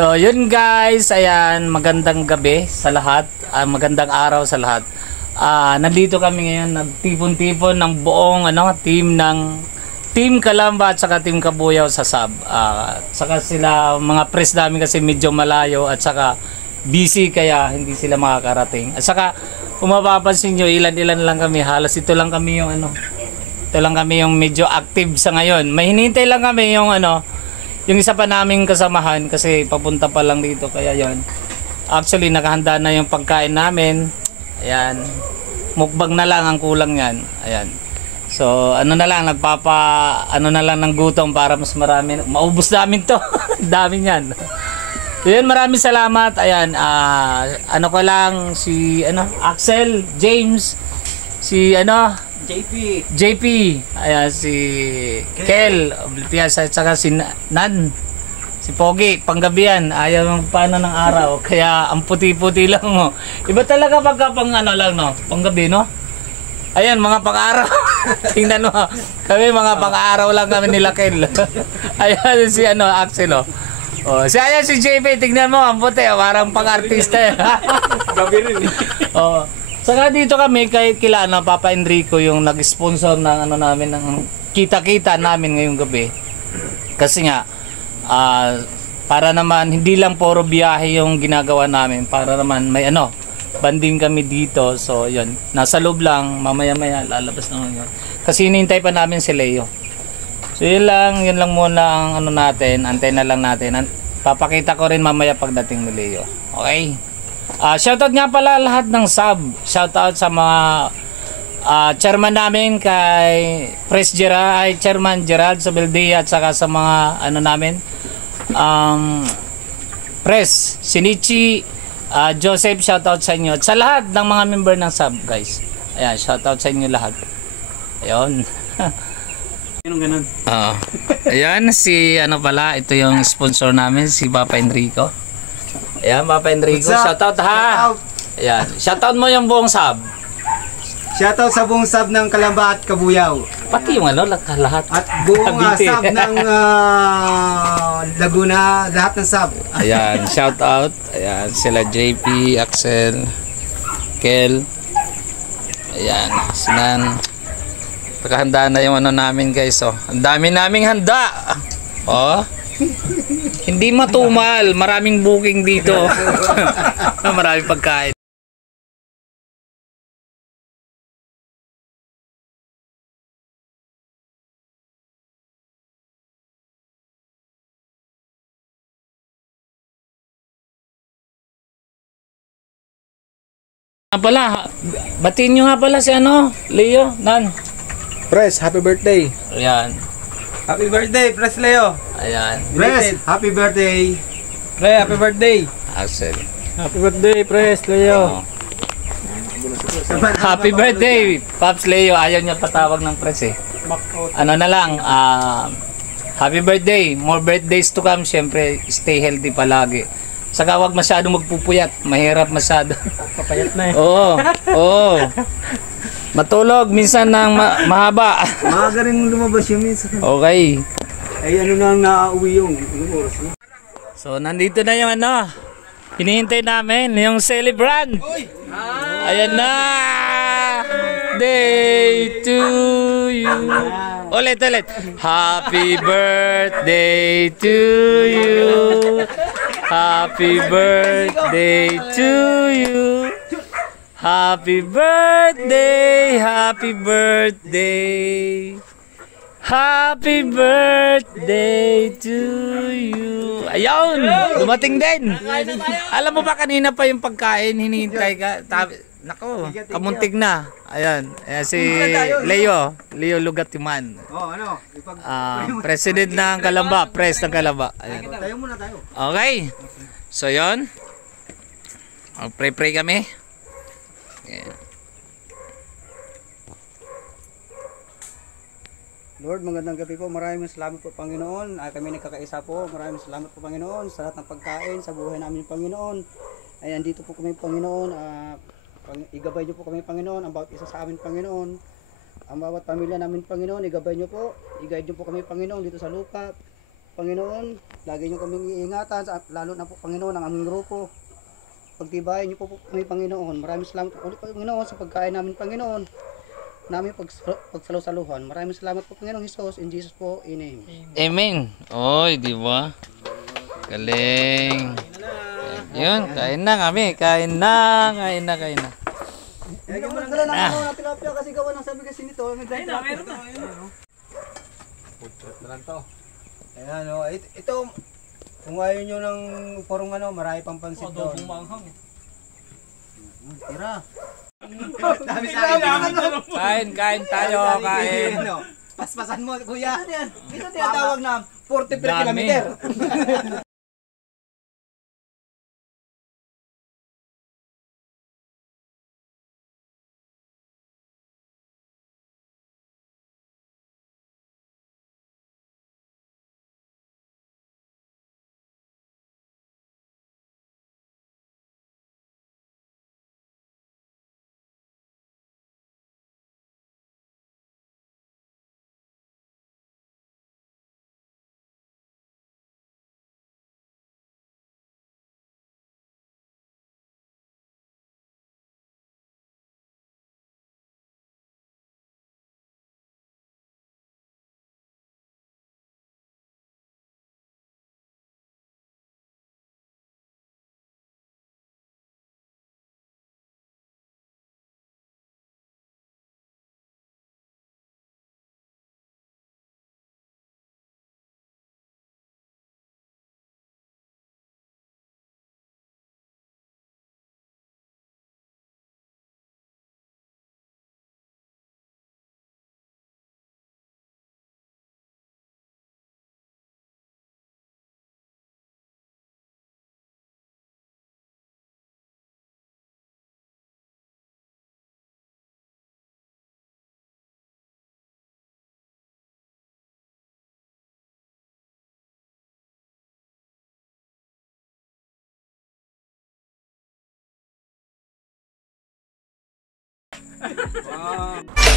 So yun guys, ayan, magandang gabi sa lahat, magandang araw sa lahat. Nandito kami ngayon, nagtipon-tipon ng buong Team Kalamba at saka Team Kabuyaw sa sub. Saka sila mga press namin kasi medyo malayo at saka busy kaya hindi sila makakarating. At saka kung mapapansin nyo, ilan-ilan lang kami, halos ito lang kami yung ito lang kami yung medyo active sa ngayon. May hinihintay lang kami yung yung isa pa naming kasamahan kasi papunta pa lang dito kaya yon. Actually nakahanda na yung pagkain namin. Ayan. Mukbang na lang ang kulang yan. Ayan. So na lang na lang ng gutom para mas marami maubos namin to. Dami niyan. So yun, maraming salamat. Ayan, ko lang si Axel, James, si JP, ayan, si Kel, Oblipias, at saka si Nan, si Pogi, panggabihan, ayaw ng paano ng araw, kaya ang puti-puti lang mo. Iba talaga pagka panggabi, no? Ayan, mga pang-araw. Tingnan mo, kami mga pang-araw lang kami nila Kel. Ayan, si Axel, ayan si JP, tingnan mo, ang puti, parang pang-artista. Gabi rin. Saka dito kami kila Papa Enrico yung nag-sponsor ng namin ng kita-kita namin ngayong gabi. Kasi nga para naman hindi lang puro biyahe yung ginagawa namin, para naman may banding kami dito. So yun, nasa loob lang, mamaya-maya lalabas naman yun. Kasi hinihintay pa namin si Leo. So yun lang muna ang natin, antay na lang natin. Papakita ko rin mamaya pagdating ni Leo. Okay? Shoutout nga pala lahat ng sub. Shoutout sa mga chairman namin kay Chairman Gerald Sobeldia at saka sa mga namin press Shinichi, Joseph, shoutout sa inyo at sa lahat ng mga member ng sub guys. Ayan, shoutout sa inyo lahat. Ayun. Ganun. Ayan si ito yung sponsor namin, si Papa Enrico. Ayan, Papa Enrico, shoutout ha. Ayan, shoutout mo yung buong sub. Shoutout sa buong sub ng Kalamba at Kabuyaw. Pati yung lahat. At buong sub ng Laguna, lahat ng sub. Ayan, shoutout. Ayan, sila JP, Axel, Kel. Ayan, sinan. Nakahanda na yung namin guys. Ang dami naming handa. Hindi matumal, maraming booking dito. Maraming pagkain. Batiin nyo nga pala si Leo, Nan. Press, happy birthday. Ayan. Happy birthday, Press Leo. Ayan. Press, happy birthday. Pre, happy birthday. Axel. Happy birthday, Press Leo. Happy birthday, Pops Leo. Ayaw niya patawag ng press happy birthday. More birthdays to come. Siyempre, stay healthy palagi. Saka wag masyadong magpupuyat. Mahirap masyado. Papayat na Oo. Matulog minsan ng mahaba. Maaga rin lumabas yung minsan. Okay. Ay nang nauwi yung oras na. So nandito na yung hinihintay namin, yung celebrant. Ayan na. Day to you. Ulit. Happy birthday to you. Happy birthday to you. Happy birthday, happy birthday. Happy birthday to you. Ayun, dumating din. Alam mo ba kanina pa yung pagkain hinihintay ka? Nako, kamuntig na. Ayan, si Leo Lugatiman. President ng Kalamba, press ng Kalamba. Ayan. Tayo muna tayo. Okay. So 'yon. Pray kami. Yeah. Lord, magandang gabi po. Maraming salamat po, Panginoon. Kami nagkakaisa po. Maraming salamat po, Panginoon, sa lahat ng pagkain, sa buhay namin, Panginoon. Ay, andito po kami, Panginoon. Igabay niyo po kami, Panginoon, ang bawat isa sa amin, Panginoon. Ang bawat pamilya namin, Panginoon, igabay niyo po. I-guide niyo po kami, Panginoon, dito sa lupa. Panginoon, lagi niyo kaming iingatan, lalo na po Panginoon ang aming grupo. Pagtibayan niyo po kami Panginoon. Maraming salamat po ulit Panginoon sa pagkain namin Panginoon. Namin pagsalusaluhan. Maraming salamat po Panginoong Hesus. In Jesus po, in name. Amen. Oy, di ba? Galing. Yun, kain na kami. Kain na. Kaya mo nang dala ng ano na tilapia kasi gawa ng sabi kasi nito. Meron na. Pupret na lang to. Ayan o. Ito, kung ayaw nyo ng purong ano, marami pang pansit doon. Tira. Dami sa akin. Kain tayo, kain. Paspasan mo, kuya. Ito tinatawag na 40 per Dami. kilometer. Wow.